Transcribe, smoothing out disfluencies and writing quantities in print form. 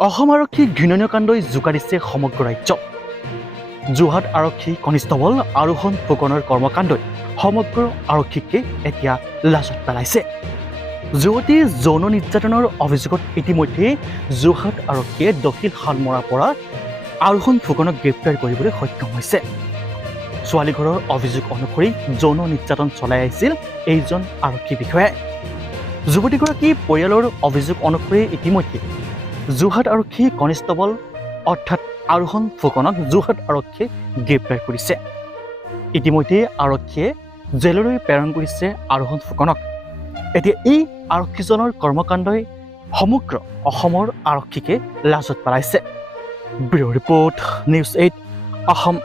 অসম আৰক্ষীক ঘৃণনীয় কাণ্ডই জোকাৰিছে সমগ্ৰ ৰাজ্য। যোৰহাট আৰক্ষী কনিষ্টবল আৰোহণ ফুকনৰ কৰ্মকাণ্ডই সমগ্ৰ আৰক্ষীকে এতিয়া লাজত পেলাইছে। যুৱতীৰ যৌন নিৰ্যাতনৰ অভিযোগত ইতিমধ্যে যোৰহাট আৰক্ষীয়ে দক্ষিণ শালমৰাৰ পৰা আৰোহণ ফুকনক গ্ৰেপ্তাৰ কৰিবলৈ সক্ষম হৈছে। ছোৱালীঘৰৰ অভিযোগ অনুসৰি যৌন নিৰ্যাতন চলাই আহিছিল এইজন আৰক্ষী বিষয়াই। যুৱতীগৰাকী পৰিয়ালৰ অভিযোগ অনুসৰি ইতিমধ্যে যোৰহাট আৰক্ষী কনিষ্টবল অৰ্থাৎ আৰোহণ ফুকনক যোৰহাট আৰক্ষীয়ে গ্ৰেপ্তাৰ কৰিছে। ইতিমধ্যে আৰক্ষীয়ে জেললৈ প্ৰেৰণ কৰিছে আৰোহণ ফুকনক। এতিয়া এই আৰক্ষীজনৰ কৰ্মকাণ্ডই সমগ্ৰ অসমৰ আৰক্ষীকে লাজত পেলাইছে। Bureau report, news 8 Assam.